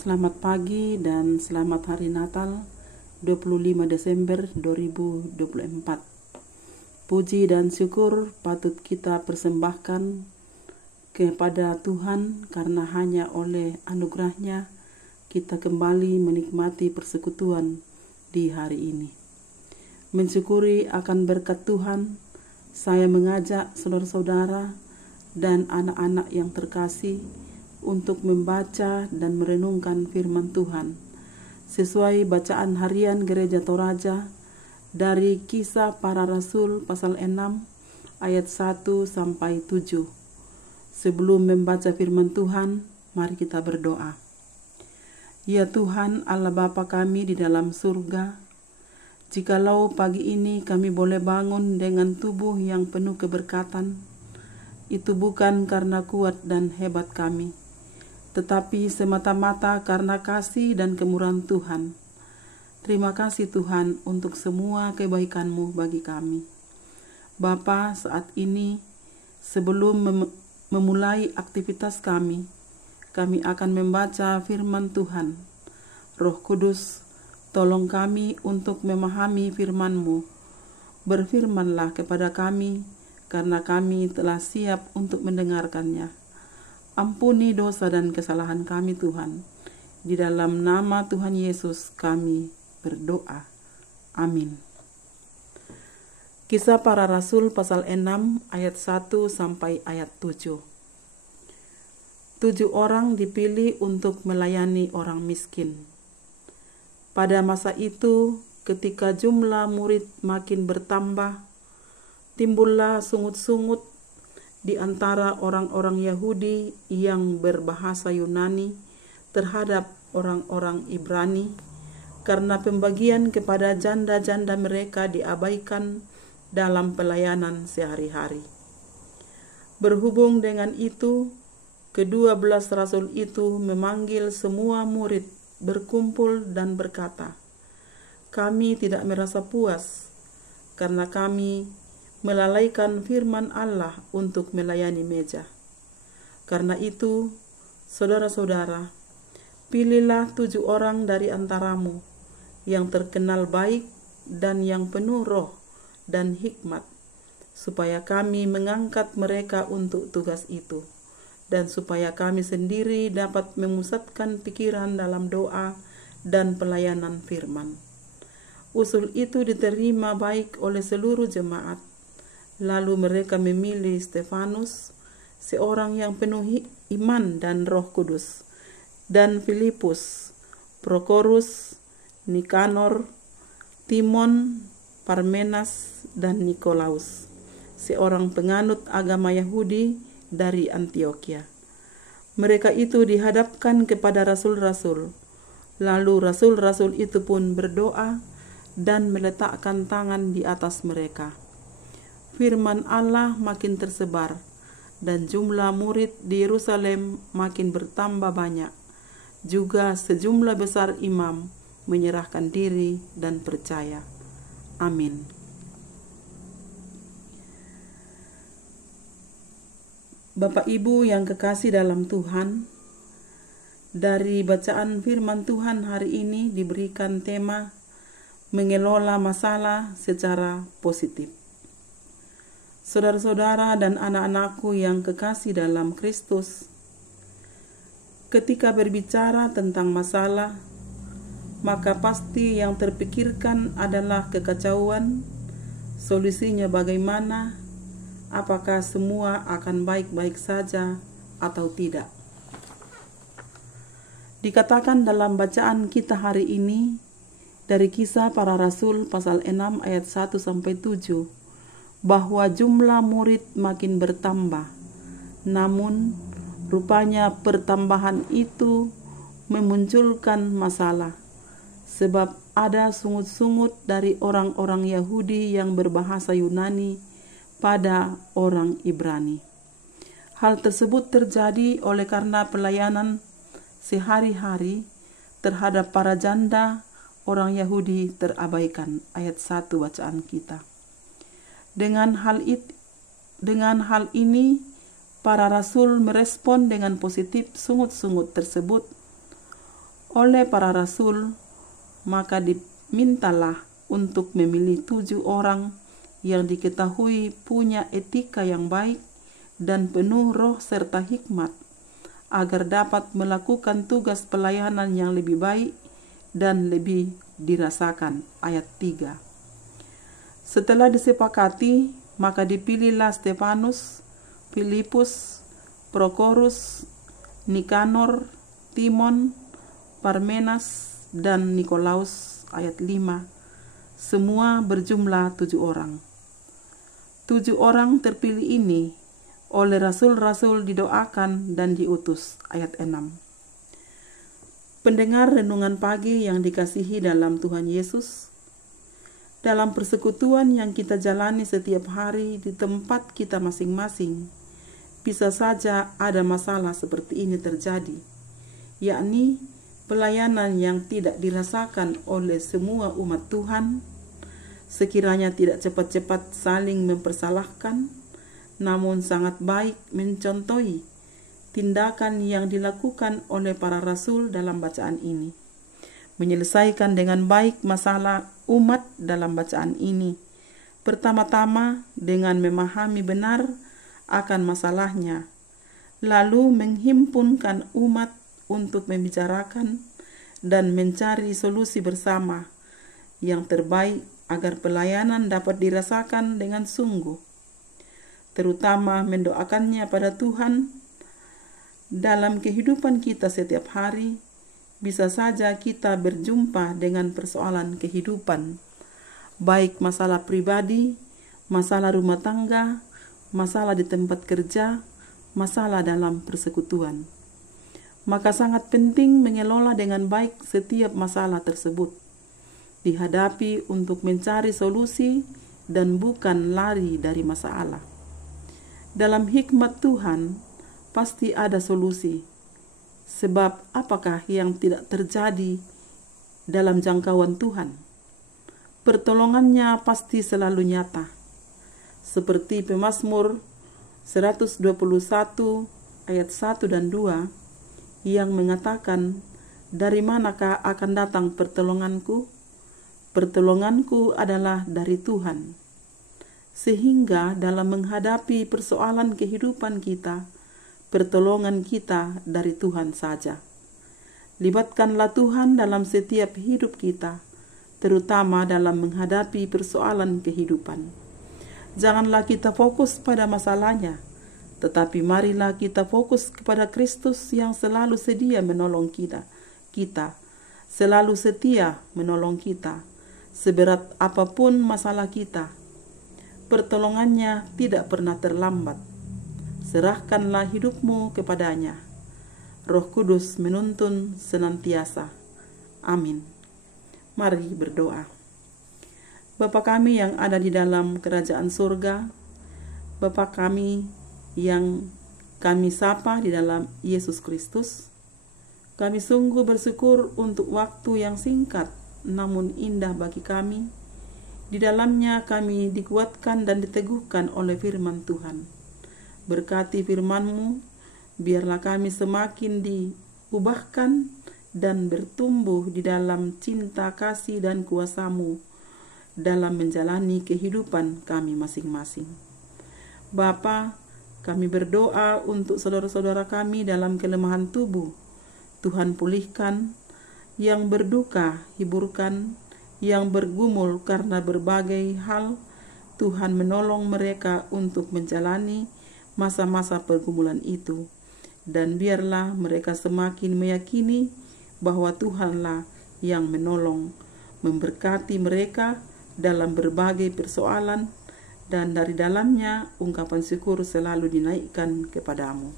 Selamat pagi dan selamat hari Natal 25 Desember 2024. Puji dan syukur patut kita persembahkan kepada Tuhan karena hanya oleh anugerahnya kita kembali menikmati persekutuan di hari ini. Mensyukuri akan berkat Tuhan, saya mengajak saudara-saudara dan anak-anak yang terkasih untuk membaca dan merenungkan firman Tuhan sesuai bacaan harian Gereja Toraja dari Kisah Para Rasul pasal 6 ayat 1 sampai 7. Sebelum membaca firman Tuhan, mari kita berdoa. Ya Tuhan Allah Bapa kami di dalam surga, jikalau pagi ini kami boleh bangun dengan tubuh yang penuh keberkatan, itu bukan karena kuat dan hebat kami, tetapi semata-mata karena kasih dan kemurahan Tuhan. Terima kasih Tuhan untuk semua kebaikan-Mu bagi kami. Bapa, saat ini sebelum memulai aktivitas kami akan membaca firman Tuhan. Roh Kudus, tolong kami untuk memahami firman-Mu. Berfirmanlah kepada kami, karena kami telah siap untuk mendengarkannya. Ampuni dosa dan kesalahan kami Tuhan. Di dalam nama Tuhan Yesus kami berdoa. Amin. Kisah Para Rasul pasal 6 ayat 1 sampai ayat 7. 7 orang dipilih untuk melayani orang miskin. Pada masa itu, ketika jumlah murid makin bertambah, timbullah sungut-sungut di antara orang-orang Yahudi yang berbahasa Yunani terhadap orang-orang Ibrani, karena pembagian kepada janda-janda mereka diabaikan dalam pelayanan sehari-hari. Berhubung dengan itu, ke-12 rasul itu memanggil semua murid berkumpul dan berkata, "Kami tidak merasa puas karena kami melalaikan firman Allah untuk melayani meja. Karena itu, saudara-saudara, pilihlah 7 orang dari antaramu yang terkenal baik dan yang penuh roh dan hikmat, supaya kami mengangkat mereka untuk tugas itu, dan supaya kami sendiri dapat memusatkan pikiran dalam doa dan pelayanan firman." Usul itu diterima baik oleh seluruh jemaat. Lalu mereka memilih Stefanus, seorang yang penuh iman dan Roh Kudus, dan Filipus, Prokorus, Nikanor, Timon, Parmenas, dan Nikolaus, seorang penganut agama Yahudi dari Antioquia. Mereka itu dihadapkan kepada rasul-rasul. Lalu rasul-rasul itu pun berdoa dan meletakkan tangan di atas mereka. Firman Allah makin tersebar, dan jumlah murid di Yerusalem makin bertambah banyak. Juga sejumlah besar imam menyerahkan diri dan percaya. Amin. Bapak Ibu yang kekasih dalam Tuhan, dari bacaan firman Tuhan hari ini diberikan tema mengelola masalah secara positif. Saudara-saudara dan anak-anakku yang kekasih dalam Kristus, ketika berbicara tentang masalah, maka pasti yang terpikirkan adalah kekacauan, solusinya bagaimana, apakah semua akan baik-baik saja atau tidak. Dikatakan dalam bacaan kita hari ini dari Kisah Para Rasul pasal 6 ayat 1 sampai 7, bahwa jumlah murid makin bertambah. Namun, rupanya pertambahan itu memunculkan masalah, sebab ada sungut-sungut dari orang-orang Yahudi yang berbahasa Yunani pada orang Ibrani. Hal tersebut terjadi oleh karena pelayanan sehari-hari terhadap para janda orang Yahudi terabaikan. Ayat 1 bacaan kita. Dengan hal ini, para rasul merespon dengan positif sungut-sungut tersebut. oleh para rasul, maka dimintalah untuk memilih 7 orang yang diketahui punya etika yang baik dan penuh roh serta hikmat, agar dapat melakukan tugas pelayanan yang lebih baik dan lebih dirasakan. Ayat 3. Setelah disepakati, maka dipilihlah Stefanus, Filipus, Prokorus, Nikanor, Timon, Parmenas, dan Nikolaus. Ayat 5. Semua berjumlah 7 orang. 7 orang terpilih ini oleh rasul-rasul didoakan dan diutus. Ayat 6. Pendengar renungan pagi yang dikasihi dalam Tuhan Yesus, dalam persekutuan yang kita jalani setiap hari di tempat kita masing-masing, bisa saja ada masalah seperti ini terjadi, yakni pelayanan yang tidak dirasakan oleh semua umat Tuhan. Sekiranya tidak cepat-cepat saling mempersalahkan, namun sangat baik mencontohi tindakan yang dilakukan oleh para rasul dalam bacaan ini. Menyelesaikan dengan baik masalah umat dalam bacaan ini. Pertama-tama dengan memahami benar akan masalahnya, lalu menghimpunkan umat untuk membicarakan dan mencari solusi bersama yang terbaik agar pelayanan dapat dirasakan dengan sungguh, terutama mendoakannya pada Tuhan. Dalam kehidupan kita setiap hari, bisa saja kita berjumpa dengan persoalan kehidupan, baik masalah pribadi, masalah rumah tangga, masalah di tempat kerja, masalah dalam persekutuan. Maka sangat penting mengelola dengan baik setiap masalah tersebut, dihadapi untuk mencari solusi dan bukan lari dari masalah. Dalam hikmat Tuhan, pasti ada solusi. Sebab apakah yang tidak terjadi dalam jangkauan Tuhan? Pertolongannya pasti selalu nyata. Seperti Pemazmur 121 ayat 1 dan 2 yang mengatakan, "Dari manakah akan datang pertolonganku? Pertolonganku adalah dari Tuhan." Sehingga dalam menghadapi persoalan kehidupan kita, pertolongan kita dari Tuhan saja. Libatkanlah Tuhan dalam setiap hidup kita, terutama dalam menghadapi persoalan kehidupan. Janganlah kita fokus pada masalahnya, tetapi marilah kita fokus kepada Kristus yang selalu sedia menolong kita, selalu setia menolong kita, seberat apapun masalah kita. Pertolongannya tidak pernah terlambat. Serahkanlah hidupmu kepadanya. Roh Kudus menuntun senantiasa. Amin. Mari berdoa. Bapa kami yang ada di dalam kerajaan surga, Bapa kami yang kami sapa di dalam Yesus Kristus, kami sungguh bersyukur untuk waktu yang singkat namun indah bagi kami. Di dalamnya kami dikuatkan dan diteguhkan oleh firman Tuhan. Berkati firman-Mu, biarlah kami semakin diubahkan dan bertumbuh di dalam cinta kasih dan kuasa-Mu dalam menjalani kehidupan kami masing-masing. Bapa, kami berdoa untuk saudara-saudara kami dalam kelemahan tubuh. Tuhan pulihkan, yang berduka hiburkan, yang bergumul karena berbagai hal, Tuhan menolong mereka untuk menjalani masa-masa pergumulan itu, dan biarlah mereka semakin meyakini bahwa Tuhanlah yang menolong, memberkati mereka dalam berbagai persoalan, dan dari dalamnya ungkapan syukur selalu dinaikkan kepadamu.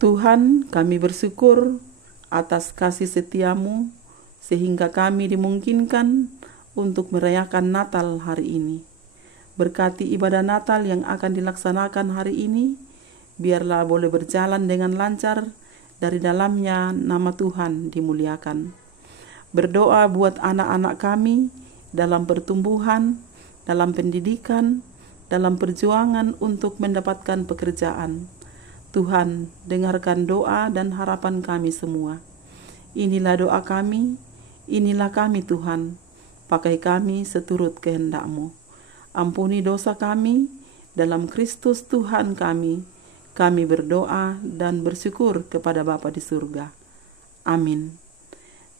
Tuhan, kami bersyukur atas kasih setiamu, sehingga kami dimungkinkan untuk merayakan Natal hari ini. Berkati ibadah Natal yang akan dilaksanakan hari ini, biarlah boleh berjalan dengan lancar, dari dalamnya nama Tuhan dimuliakan. Berdoa buat anak-anak kami dalam pertumbuhan, dalam pendidikan, dalam perjuangan untuk mendapatkan pekerjaan. Tuhan, dengarkan doa dan harapan kami semua. Inilah doa kami, inilah kami Tuhan, pakai kami seturut kehendak-Mu. Ampuni dosa kami, dalam Kristus Tuhan kami berdoa dan bersyukur kepada Bapa di surga. Amin.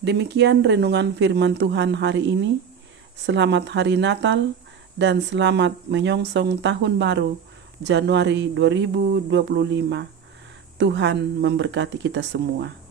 Demikian renungan firman Tuhan hari ini. Selamat Hari Natal dan selamat menyongsong Tahun Baru Januari 2025. Tuhan memberkati kita semua.